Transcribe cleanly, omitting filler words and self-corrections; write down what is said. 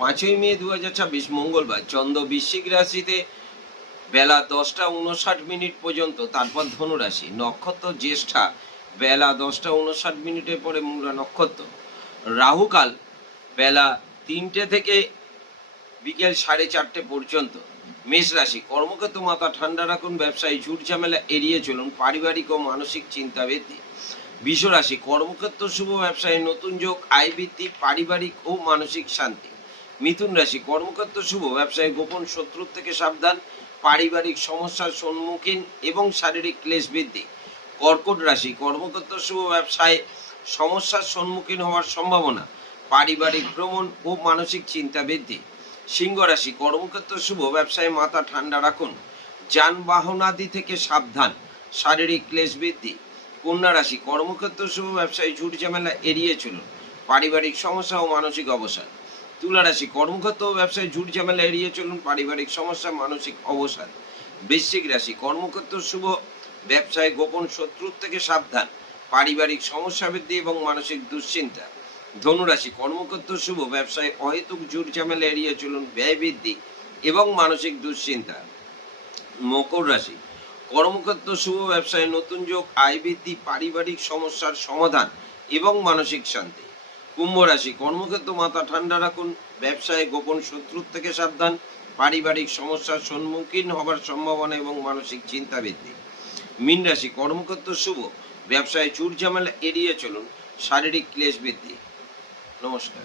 5ই মে 2026 মঙ্গলবার চন্দ্র বৃশ্চিক রাশিতে বেলা 10টা 59 পর্যন্ত, তারপর ধনুরাশি, নক্ষত্র জ্যেষ্ঠা বেলা 10টা 59 পরে মূলা নক্ষত্র, রাহুকাল বেলা 3টে থেকে বিকেল 4:30 পর্যন্ত। মেষ রাশি, কর্মক্ষেত্র মাথা ঠান্ডা রাখুন, ব্যবসায়ী ঝুট ঝামেলা এড়িয়ে চলুন, পারিবারিক ও মানসিক চিন্তা বৃদ্ধি। বৃষ রাশি, কর্মক্ষেত্র শুভ, ব্যবসায়ী নতুন যোগ, আয় বৃদ্ধি, পারিবারিক ও মানসিক শান্তি। মিথুন রাশি, কর্মক্ষেত্র শুভ, ব্যবসায়ী গোপন শত্রুর থেকে সাবধান, পারিবারিক সমস্যার সম্মুখীন এবং শারীরিক ক্লেশ বৃদ্ধি। কর্কট রাশি, কর্মক্ষেত্র শুভ, ব্যবসায় সমস্যার সম্মুখীন হওয়ার সম্ভাবনা, পারিবারিক ভ্রমণ ও মানসিক চিন্তা বৃদ্ধি। সিংহ রাশি, কর্মক্ষেত্র শুভ, ব্যবসায় মাথা ঠান্ডা রাখুন, যানবাহনাদি থেকে সাবধান, শারীরিক ক্লেশ বৃদ্ধি। কন্যা রাশি, কর্মক্ষেত্র শুভ, ব্যবসায়ী ঝুট ঝামেলা এড়িয়ে চলুন, পারিবারিক সমস্যা ও মানসিক অবসাদ। তুলা রাশি, কর্মক্ষেত্র ও ব্যবসায় ঝুট ঝামেলা এড়িয়ে চলুন, পারিবারিক সমস্যা, মানসিক অবসাদ। বৃশ্চিক রাশি, কর্মক্ষেত্র শুভ, ব্যবসায় গোপন শত্রুর থেকে সাবধান, পারিবারিক সমস্যা বৃদ্ধি এবং মানসিক দুশ্চিন্তা। ধনুরাশি, কর্মক্ষেত্র শুভ, ব্যবসায় অহেতুক ঝুট ঝামেলা এড়িয়ে চলুন, ব্যয় বৃদ্ধি এবং মানসিক দুশ্চিন্তা। মকর রাশি, কর্মক্ষেত্র শুভ, ব্যবসায় নতুন যোগ, আয় বৃদ্ধি, পারিবারিক সমস্যার সমাধান এবং মানসিক শান্তি। কুম্ভ রাশি, কর্মক্ষেত্র মাথা ঠান্ডা রাখুন, ব্যবসায় গোপন শত্রুর থেকে সাবধান, পারিবারিক সমস্যার সম্মুখীন হবার সম্ভাবনা এবং মানসিক চিন্তা বৃদ্ধি। মীন রাশি, কর্মক্ষেত্র শুভ, ব্যবসায় ঝুট ঝামেলা এড়িয়ে চলুন, শারীরিক ক্লেশ বৃদ্ধি। নমস্কার।